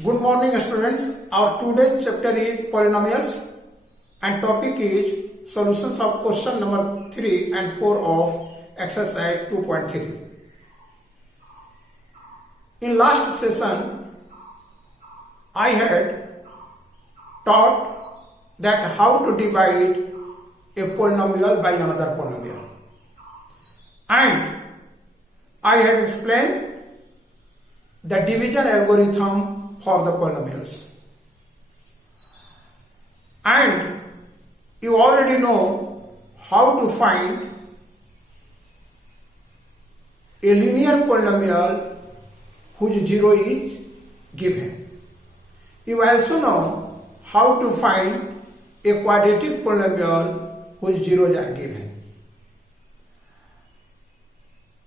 Good morning students. Our today's chapter is polynomials and topic is solutions of question number 3 and 4 of exercise 2.3. In last session I had taught that how to divide a polynomial by another polynomial, and I had explained the division algorithm for the polynomials, and you already know how to find a linear polynomial whose zero is given. You also know how to find a quadratic polynomial whose zeros are given.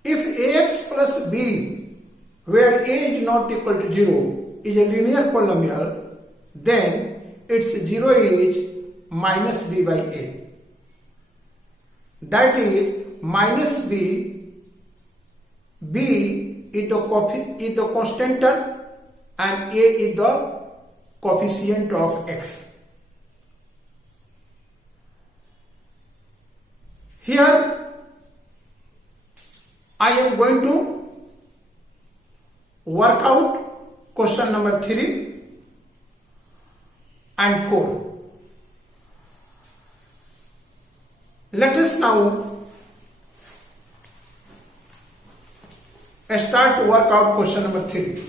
If ax plus b, where a is not equal to 0, is a linear polynomial, then its zero is minus b by a. That is minus b is the constant term and a is the coefficient of x. Here I am going to work out question number 3 and 4. Let us now start to work out question number 3.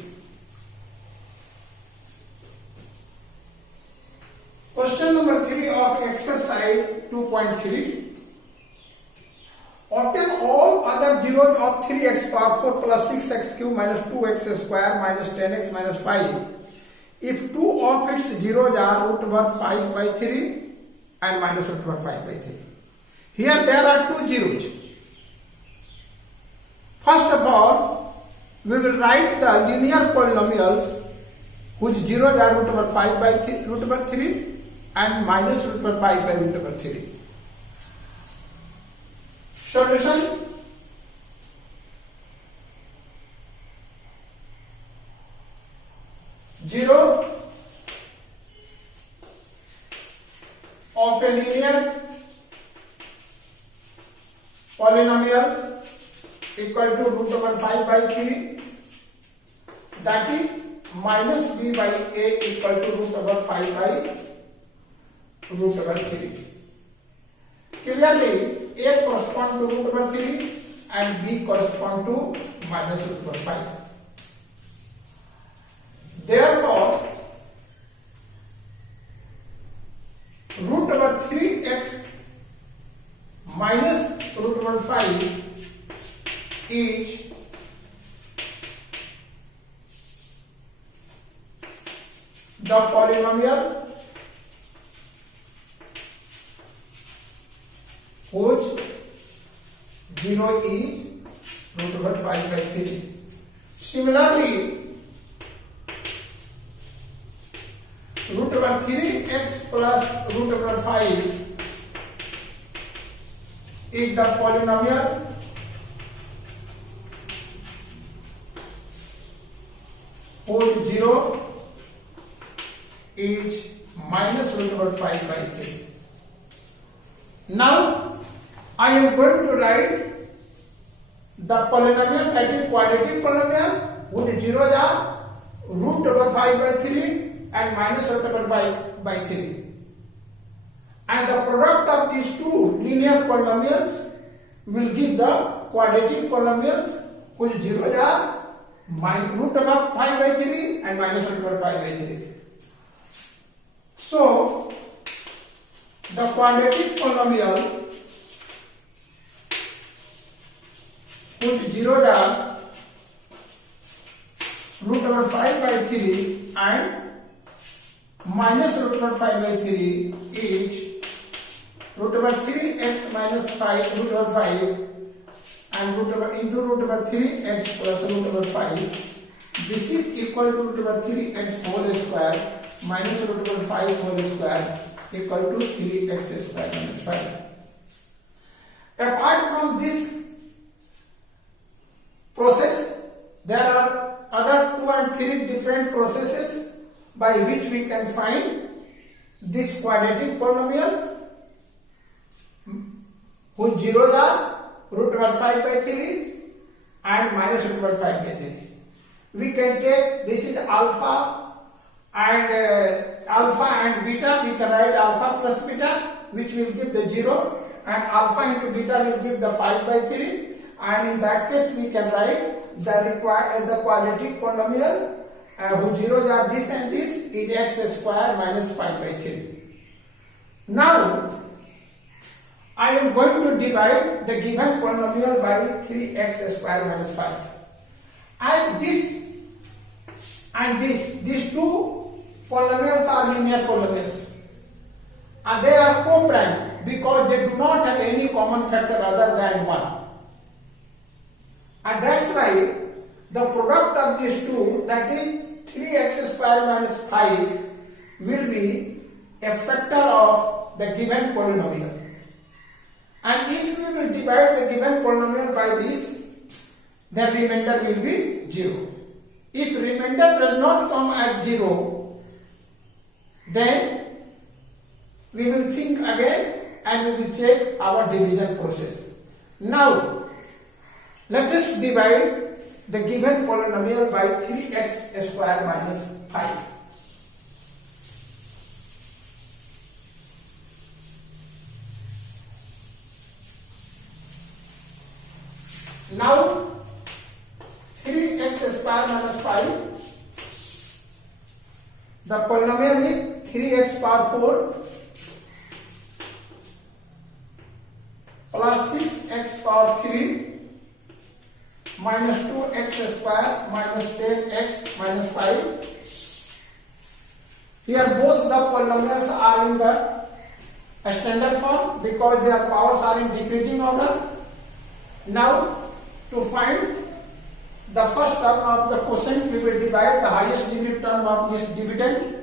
Question number 3 of exercise 2.3. Obtain all other zeros of 3x power 4 plus 6x cube minus 2x square minus 10x minus 5 if two of its zeros are root over 5 by 3 and minus root over 5 by 3. Here there are two zeros. First of all, we will write the linear polynomials whose zeros are root over 5 by root over 3 and minus root over 5 by root over 3. Solution. Zero of a linear polynomial equal to root over 5 by 3, that is minus b by a equal to root over 5 by root over 3. Clearly, a corresponds to root over 3 and b corresponds to minus root over 5. Therefore, root over 3x minus root over 5 is the polynomial whose zero is root over 5 by 3. Similarly, root over 3x plus root over 5 is the polynomial whose zero is minus root over 5 by 3. Now, I am going to write the polynomial, that is quadratic polynomial, whose zeros are root over 5 by 3 and minus root over by 3. And the product of these two linear polynomials will give the quadratic polynomials whose zeros are root over 5 by 3 and minus root over 5 by 3. So, the quadratic polynomial whose zeros are root over 5 by 3 and minus root over 5 by 3 is root over 3x minus 5 root over 5 and root over into root over 3x plus root over 5. This is equal to root over 3x whole square minus root over 5 whole square equal to 3x square minus 5. Apart from this process, there are other 2 and 3 different processes by which we can find this quadratic polynomial whose zeros are root over 5 by 3 and minus root over 5 by 3. We can take this is alpha and beta. We can write alpha plus beta, which will give the 0, and alpha into beta will give the 5 by 3, and in that case we can write the quadratic polynomial whose zeros are this and this is x square minus 5 by 3. Now I am going to divide the given polynomial by 3x square minus 5. And these two polynomials are linear polynomials, and they are co-prime because they do not have any common factor other than 1. And that's why the product of these two, that is 3x square minus 5, will be a factor of the given polynomial. And if we will divide the given polynomial by this, the remainder will be 0. If remainder does not come at 0, then we will think again and we will check our division process. Now, let us divide the given polynomial by 3x square minus 5. Now, 3x square minus 5, the polynomial is 3x power 4 plus 6x power 3 minus 2x square minus 10x minus 5. Here both the polynomials are in the standard form because their powers are in decreasing order. Now, to find the first term of the quotient, we will divide the highest degree term of this dividend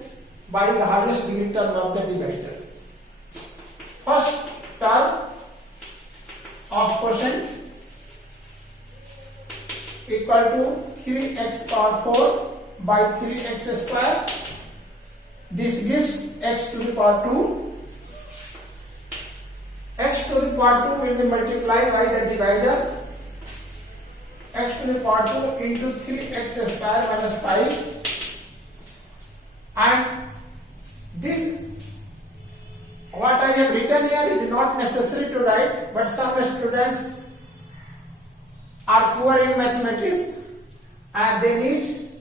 by the highest degree term of the divisor. First term of quotient equal to 3x power 4 by 3x square. This gives x to the power 2. X to the power 2 will be multiplied by the divisor. X to the power 2 into 3x square minus 5, and this what I have written here is not necessary to write, but some students are poor in mathematics and they need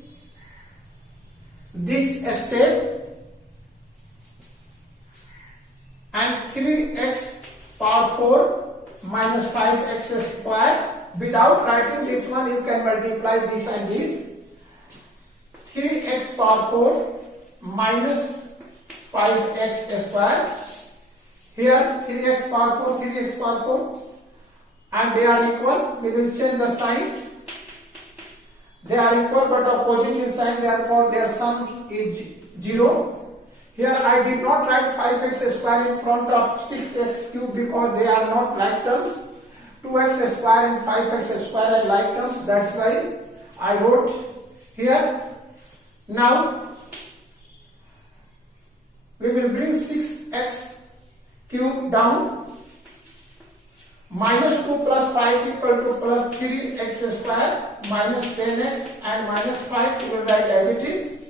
this step, and 3x power 4 minus 5x square. Without writing this one, you can multiply this and this. 3x power 4 minus 5x square. Here 3x power 4, 3x power 4, and they are equal. We will change the sign. They are equal but of positive sign, therefore their sum is 0. Here I did not write 5x square in front of 6x cube because they are not like terms. 2x square and 5x square are like terms, that's why I wrote here. Now we will bring 6x cube down. Minus 2 plus 5 equal to plus 3x square minus 10x and minus 5 we will write as it is.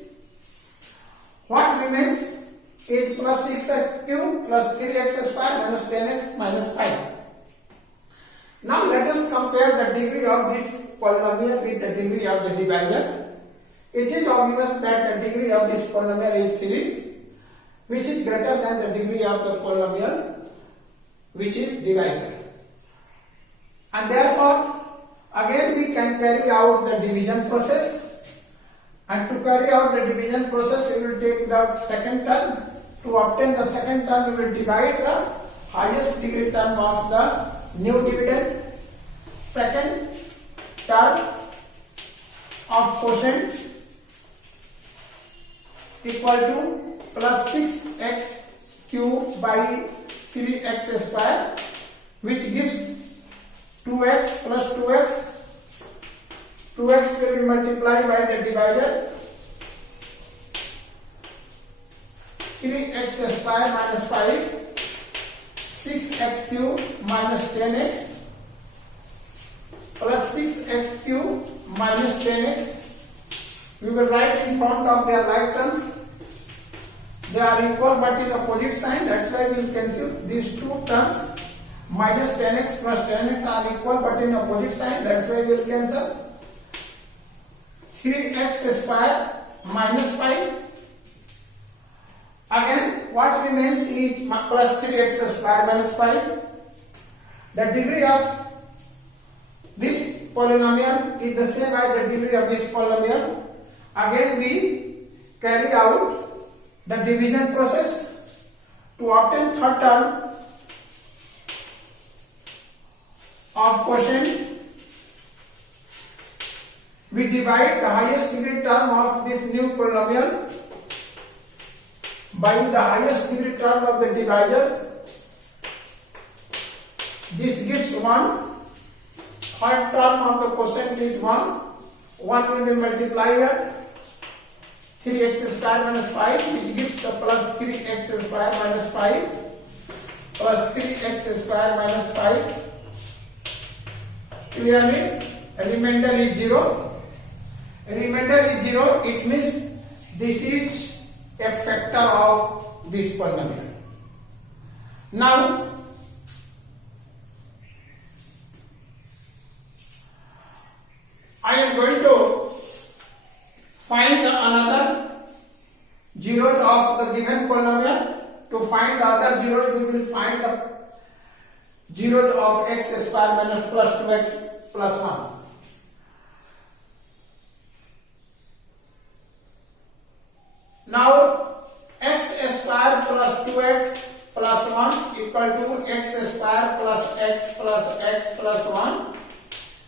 What remains is plus 6x cube plus 3x square minus 10x minus 5. Now let us compare the degree of this polynomial with the degree of the divisor. It is obvious that the degree of this polynomial is 3, which is greater than the degree of the polynomial which is divisor. And therefore, again we can carry out the division process. And to carry out the division process, we will take the second term. To obtain the second term, we will divide the highest degree term of the new dividend. Second term of quotient equal to plus 6x cube by 3x square, which gives 2x plus 2x. 2x will be multiplied by the divisor 3x square minus 5, 6x cube minus 10x plus 6x cube minus 10x. We will write in front of their like terms. They are equal but in opposite sign. That's why we will cancel these two terms. Minus 10x plus 10x are equal but in opposite sign. That's why we will cancel. 3x square minus 5. Again, what remains is plus 3x square minus 5. The degree of this polynomial is the same as the degree of this polynomial. Again, we carry out the division process to obtain third term of quotient. We divide the highest degree term of this new polynomial by the highest degree term of the divisor. This gives 1. Third term of the quotient is 1. 1 we will multiply here. 3x square minus 5, which gives the plus 3x square minus 5 plus 3x square minus 5. Clearly, remainder is 0. Remainder is 0. It means this is a factor of this polynomial. Now, I am going to find another zeros of the given polynomial. To find the other zeros, we will find the zeros of x square minus plus 2x plus 1. Now, x square plus 2x plus 1 equal to x square plus x plus 1.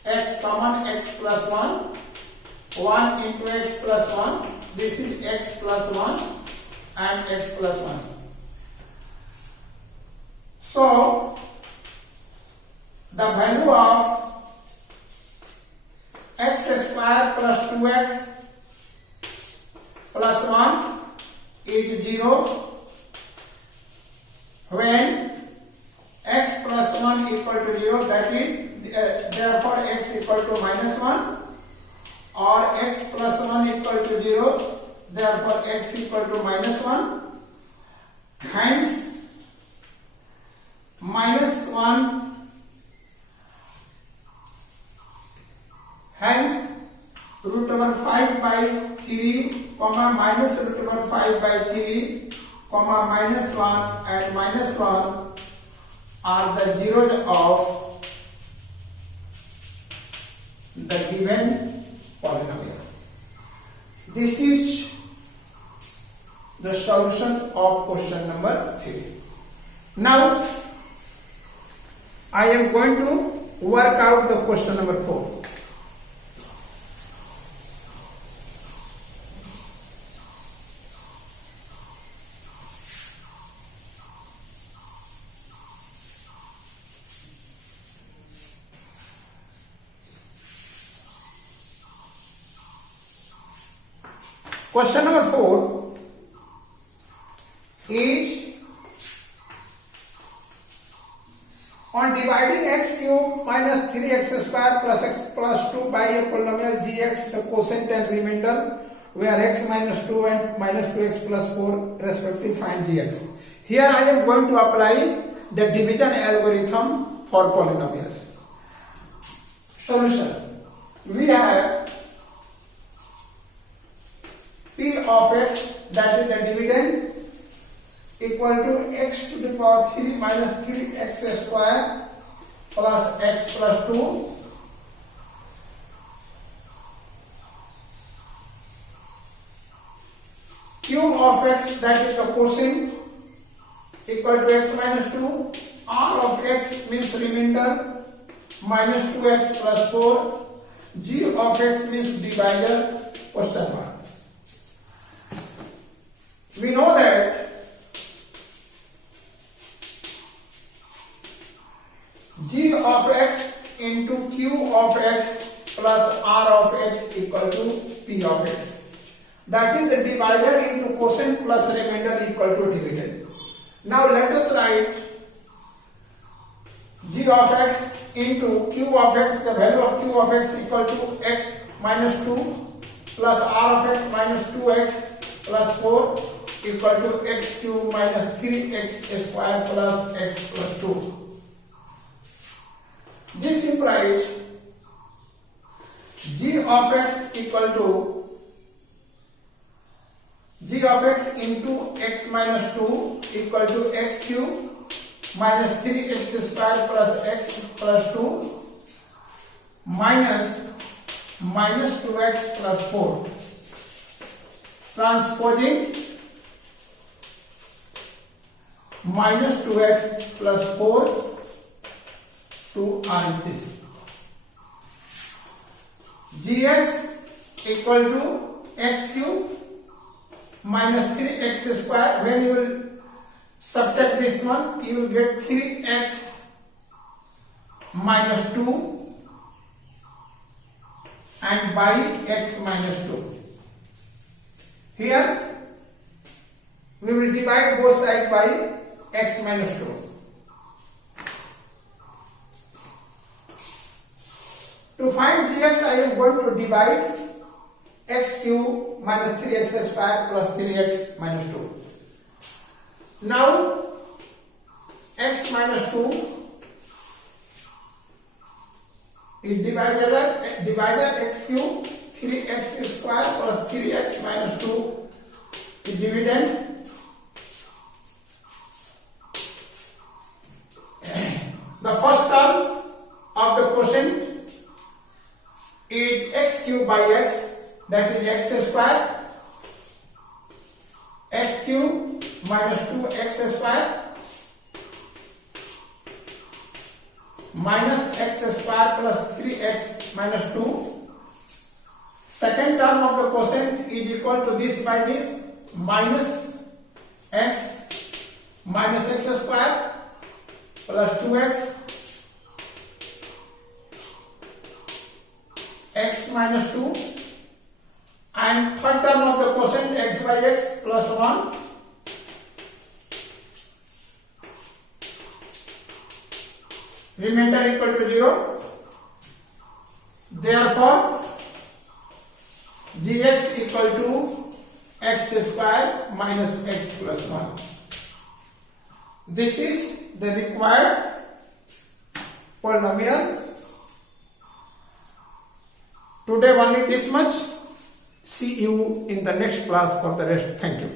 X common, x plus 1. 1 into x plus 1. This is x plus 1 and x plus 1. So, the value of x square plus 2x plus 1 is 0 when x plus 1 equal to 0, that is therefore x equal to minus 1, or x plus 1 equal to 0, therefore x equal to minus 1. Hence, minus 1, hence root over 5 by 3, comma minus root over 5 by 3, comma minus 1 and minus 1 are the zeros of the given polynomial. This is the solution of question number 3. Now, I am going to work out the question number 4. Question number 4 is on dividing x cube minus 3x square plus x plus 2 by a polynomial gx, the quotient and remainder, where x minus 2 and minus 2x plus 4 respectively, find gx. Here I am going to apply the division algorithm for polynomials. Solution. We have p of x, that is the dividend, equal to x to the power 3 minus 3x square plus x plus 2 cube of x, that is the quotient, equal to x minus 2. R of x means remainder, minus 2x plus 4. G of x means divisor, question mark. We know that g of x into q of x plus r of x equal to p of x. that is the divisor into quotient plus remainder equal to dividend. Now let us write g of x into q of x. The value of q of x equal to x minus 2 plus r of x minus 2x plus 4 equal to x cube minus 3x square plus x plus 2. This implies g of x equal to g of x into x minus 2 equal to x cube minus 3x square plus x plus 2 minus 2x plus 4. Transposing minus 2x plus 4 to RHS. Gx equal to x cube minus 3x square. When you will subtract this one, you will get 3x minus 2 and by x minus 2. Here we will divide both sides by x minus 2. To find gx, I am going to divide x cube minus 3x square plus 3x minus 2. Now x minus 2 is divisor x cube, 3x square plus 3x minus 2 is dividend. The first term of the quotient is x cube by x, that is x square, x cube minus 2x square minus x square plus 3x minus 2. Second term of the quotient is equal to this by this, minus x square plus 2x x minus 2, and third term of the quotient x by x plus 1 remainder equal to 0. Therefore gx equal to x square minus x plus 1. This is the required polynomial. Today only this much. See you in the next class for the rest. Thank you.